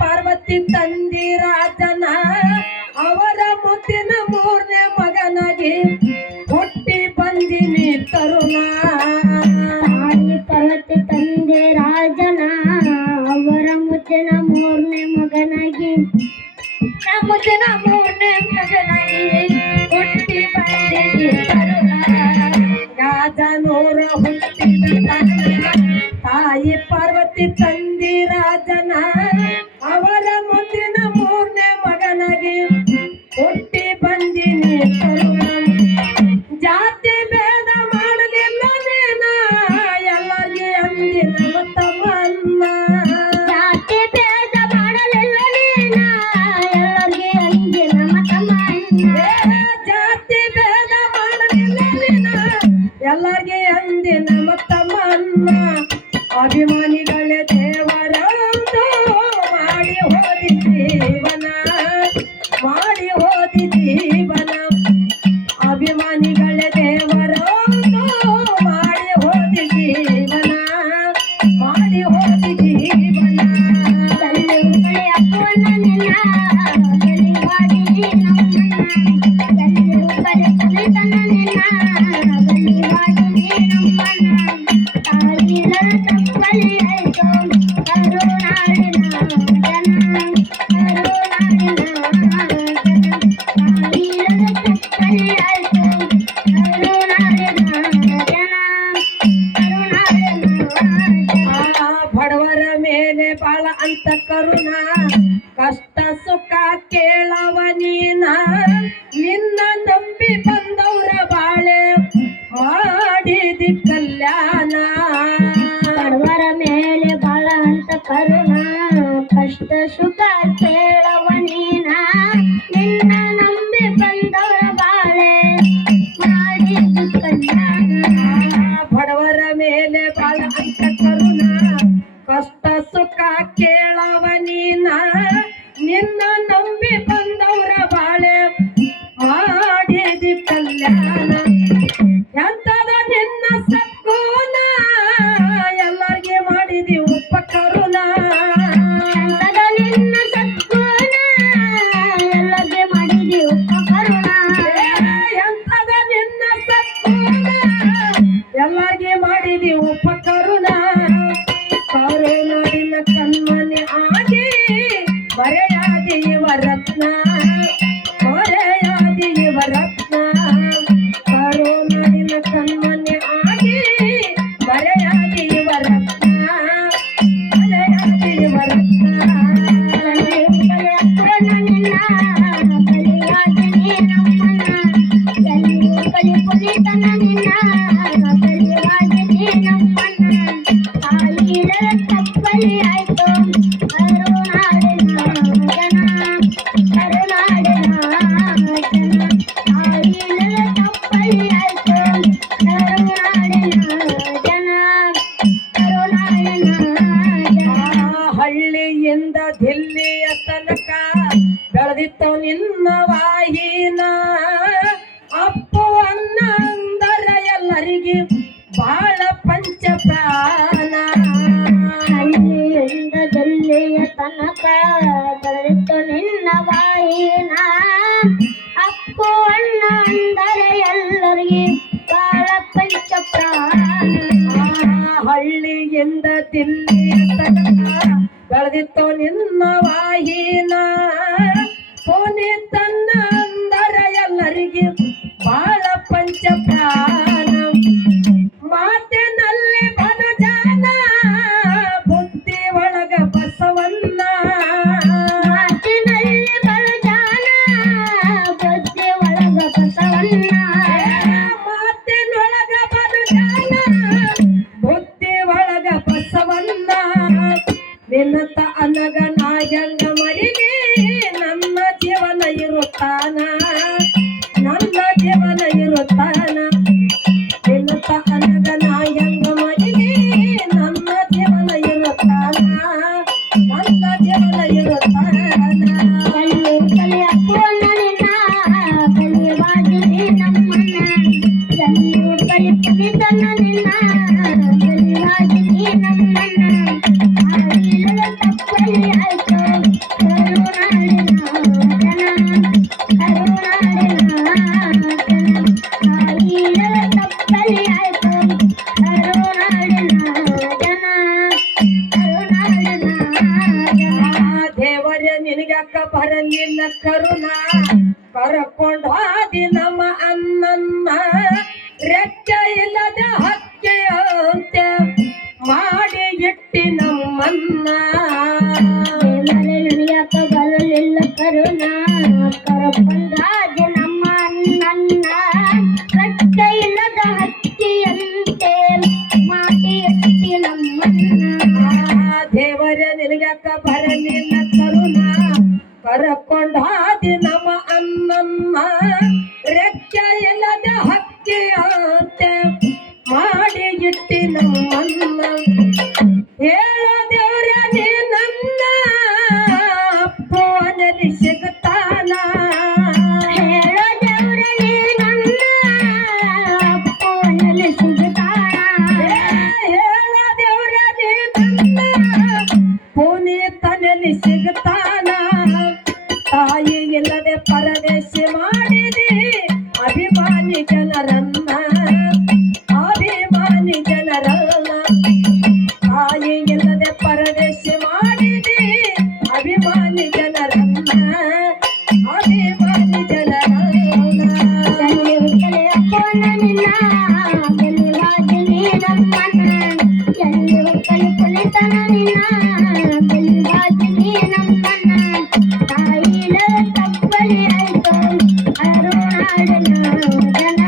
ಪಾರ್ವತಿ ತಂದಿ ರಾಜನ ಅವರ ಮುತ್ತಿನ ಮೂರನೇ ಮಗನಾಗಿ ಹುಟ್ಟಿ ಬಂದಿನಿ ತರುಣ. ಪಾರ್ವತಿ ತಂದೆ ರಾಜನ ಅವರ ಮುತ್ತಿನ ಮೂರನೇ ಮಗನಾಗಿ ಹುಟ್ಟಿ ಬಂದಿನಿ ತರುಣ. ರಾಜನೂರ ಹುಟ್ಟಿದ ತಾಯಿ ಪಾರ್ವತಿ ತಂದಿ ರಾಜನ ಅವರ ಮುತ್ತಿನ ಮೂರನೇ ಮಗನಾಗಿ ಹುಟ್ಟಿ ಬಂದಿನಿ ತರುಣ. ಜಾತಿ ಭೇದ ಮಾಡಲಿಲ್ಲ ನೇನ ಎಲ್ಲರಿಗೆ ಅಂದಿ ನಮ್ಮ ತಮ್ಮನ್ನ. ಜಾತಿ ಭೇದ ಮಾಡಲಿಲ್ಲ ನೀನ ಎಲ್ಲರಿಗೆ ಅಂದಿ ನಮ್ಮ ತಮ್ಮನ್ನ. ಜಾತಿ ಭೇದ ಮಾಡಲಿಲ್ಲ ನೀನ ಎಲ್ಲರಿಗೆ ಅಂದಿ ನಮ್ಮ ತಮ್ಮನ್ನ. ಅಭಿಮಾನಿಗಳೇ ದೇವರಂದು ಮಾಡಿ ಹೋದಿ ಜೀವನ, ಮಾಡಿ ಹೋದಿ ಜೀವನ. ಅಭಿಮಾನಿಗಳೇ ದೇವರಂದು ಮಾಡಿ ಹೋದಿ ಜೀವನ, ಮಾಡಿ ಹೋದಿ ಜೀವನ. ಕಲ್ಲಿರುಗಳಿ ಅಪ್ಪನ ನಿನ್ನ ಗಲಿವಾಡಿ ನಮ್ಮನ್ನ. ಕಲ್ಲಿರುಗಳಿ ಕಲಿತನ ನಿನ್ನ ಗಲಿವಾಡಿ ನಮ್ಮನ್ನ. ತಾಯಿಲರ ತಪ್ಪಲಿ ಆಯ್ತು ಕರುನಾಡಿನ ಜನ, ಕರುನಾಡಿನ ಜನ. ತಾಯಿಲರ ತಪ್ಪಲಿ ಆಯ್ತು ಕರುನಾಡಿನ ಜನ, ಕರುನಾಡಿನ ಜನ. ಬಡವರ ಮೇಲೆ ಬಾಳ ಅಂತ ಕರುಣ, ಕಷ್ಟ ಸುಖ ಕೇಳವ ನೀನ. ನಿನ್ನ ನಂಬಿ ಬಂದವರ ಬಾಳೆ ಮಾಡಿದಿ ಕಲ್ಯಾಣ. ಬಡವರ ಮೇಲೆ ಬಾಳ ಅಂತ ಕರುಣ, ಕಷ್ಟ ಸುಖ ಕೇಳವ ನೀನ. ನಿನ್ನ ನಂಬಿ ಬಂದವರ ಬಾಳೆ ಮಾಡಿದ್ದು ಕಲ್ಯಾಣ. ಬಡವರ ಮೇಲೆ ಬಾಳ ಅಂತ ಕರುಣ, ಕಷ್ಟ ಸುಖ ಕೇಳವ ನೀನ. ನಿನ್ನ ನಂಬಿ ಬಂದವರ ಬಾಳೆ ಮಾಡಿದಿ ಕಲ್ಯಾಣ. ಎಂತದ ನಿನ್ನ ಸದ್ಗುಣ ಎಲ್ಲರಿಗೆ ಮಾಡಿದಿ ಉಪಕರುಣ. ಎಂತದ ನಿನ್ನ ಸದ್ಗುಣ ಎಲ್ಲರಿಗೆ ಮಾಡಿದಿ ಉಪಕರುಣ. ಎಂತದ ನಿನ್ನ ಸದ್ಗುಣ ಎಲ್ಲರಿಗೆ ಮಾಡಿದಿ ಉಪಕರುಣ. ಕರುನಾಡಿನ ಕಣ್ಮನೆ ಆಗಿ ಬರೆಯಾದಿ ಇವ ರತ್ನ, ಬರೆಯಾದಿ ಇವ ರತ್ನ. ಕರುನಾಡಿನ ಕಣ್ಮನೆ ಆಗಿ ಬರೆಯಾದಿ ಇವ ರತ್ನ, ಬರೆಯಾದಿ ಇವ ರತ್ನ. ಕಲ್ಲಿರುಗಳಿ ಅಪ್ಪನ ನಿನ್ನ ಗಲಿವಾಡಿ ನಮ್ಮನ್ನ. ಕಲ್ಲಿರುಗಳಿ ಕುಲಿತನ ನಿನ್ನ ಗಲಿವಾಡಿ ನಮ್ಮನ್ನ. ತಾಯಿಲರ ತಪ್ಪಲಿ ಆಯ್ತು ಕರುನಾಡಿನ ಜನ, ಕರುನಾಡಿನ ಜನ. ತಾಯಿಲರ ತಪ್ಪಲಿ ಆಯ್ತು ಕರುನಾಡಿನ ಜನ, ಕರುನಾಡಿನ ಜನ. ಹಳ್ಳಿಯಿಂದ ದಿಲ್ಲಿಯ ತನಕ ಬೆಳೆದಿತ್ತು ನಿನ್ನ ವಾಹಿನ. ಅಪ್ಪು ಅನ್ನ ಅಂದರ ಎಲ್ಲರಿಗೆ ಬಾಳ ಪಂಚ ಪ್ರಾಣ. ಹಳ್ಳಿಯಿಂದ ದಿಲ್ಲಿಯ ತನಕ ಬೆಳೆದಿತ್ತು ನಿನ್ನ ವಾಹಿನ. ಅಪ್ಪು ಅಣ್ಣ ಅಂದರೆ ಎಲ್ಲರಿಗೆ ಬಾಳ ಪಂಚ ಪ್ರಾಣ. ಹಳ್ಳಿಯಿಂದ ದಿಲ್ಲಿಯ ತನಕ ಬೆಳೆದಿತ್ತು ನಿನ್ನ ವಾಹಿನ. ಪುನೀತನ್ನ ಅಂದರ ಎಲ್ಲರಿಗೆ ಬಾಳ ಪಂಚ ಪ್ರಾಣ. ಮಾತಿನಲ್ಲಿ ಬನಜಾನ ಬುದ್ಧಿ ಒಳಗ ಬಸವನ್ನ. ಮಾತಿನಲ್ಲಿ ಬಲಜಾನ ಬುದ್ಧಿ ಒಳಗ ಬಸವನ್ನ. ಮಾತಿನೊಳಗ ಬನಜಾನ ಬುದ್ಧಿ ಒಳಗ ಬಸವನ್ನ. ನಿನ್ನತ ಅನಗ ನಾಯಂಗ ಮರಿಗೆ ನನ್ನ ಜೀವನ ಇರುತ್ತಾನ, ನನ್ನ ಜೀವನ ಇರುತ್ತಾನ. ನಿನ್ನತ ಅನಗ ನಾಯಂಗ ಮರಿಗೆ ನನ್ನ ಜೀವನ ಇರುತ್ತಾನ, ನನ್ನ ಜೀವನ ಇರುತ್ತಾನ. ಕಲ್ಲಿರುಗಳಿ ಅಪ್ಪನ ನಿನ್ನ ಗಲಿವಾಡಿ ನಮ್ಮನ್ನ. ಕಲ್ಲಿರುಗಳಿ ಕುಲಿತನ ನಿನ್ನ ಗಲಿವಾಡಿ ನಮ್ಮನ್ನ. ತಾಯಿಲರ ತಪ್ಪಲಿ ಆಯ್ತು ನಿನ್ನ ಕರುಣ ಕರಕೊಂಡ ಹಾದಿ ನಮ್ಮ ಅನ್ನನ್ನ ರೆಕ್ಕೆ ಇಲ್ಲದ ಹಕ್ಕಿಯಂತೆ ಮಾಡಿ ಇಟ್ಟಿ ನಮ್ಮನ್ನ ಮನೆ ನುಡಿಯಾಕ ಬರಲಿಲ್ಲ ಕರುಣ ಕರಕೊಂಡಾಗೆ ನಮ್ಮ ನನ್ನ ರಟ್ಟೆ ಇಲ್ಲದ ಹಕ್ಕಿಯಂತೆ ಮಾಡಿ ಎತ್ತಿ ನಮ್ಮನ್ನ ದೇವರ ನಿನಗ್ಯಾಕ ಬರಲಿಲ್ಲ ಕರುಣ ಕರಕೊಂಡ ಹಾದಿ ನಮ್ಮ ಅನ್ನನ್ನ ರೆಕ್ಕೆ ಇಲ್ಲದ ಹಕ್ಕಿಯಂತೆ ಮಾಡಿ ಇಟ್ಟಿ ನಮ್ಮನ್ನ ಹೇಳ ದೇವರ ನೀ ನನ್ನ ಫೋನಲ್ಲಿ ಸಿಗುತ್ತಾನ ಹೇಳೋ ದೇವ್ರ ನೀ ನನ್ನ ಫೋನಲ್ಲಿ ಸಿಗುತ್ತಾನ ಹೇಳ ದೇವರ ನೀ ನನ್ನ ಪುನೀತನಲ್ಲಿ ಸಿಗುತ್ತಾನ ತಾಯಿ ಇಲ್ಲದೆ ಪರದೇಶಿ ಮಾಡಿದೆ ಅಭಿಮಾನಿ ಜನರನ್ನ ಅಭಿಮಾನಿ ಜನರನ್ನ ತಾಯಿ ಇಲ್ಲದೆ ಪರದೇಶಿ ಮಾಡಿದೆ ಅಭಿಮಾನಿ ಜನರನ್ನ ಅಭಿಮಾನಿ ಜನರನ್ನ ತಲೆ ತಲೆ ಅಪ್ಪನ ನಿನ್ನ ಬೆಲಿವಾಜಿನಿ ನಮ್ಮನ್ನ ಎಲ್ಲಿ ಕಲಿ ಕುಳಿತನ ನಿನ್ನ ಬೆಲಿವಾಜಿನಿ ನಮ್ಮನ್ನ ತಾಯಿಲ ತಪ್ಪಲಿ ಆಯ್ತು ಅರುಣಾಡಿನ ಜನ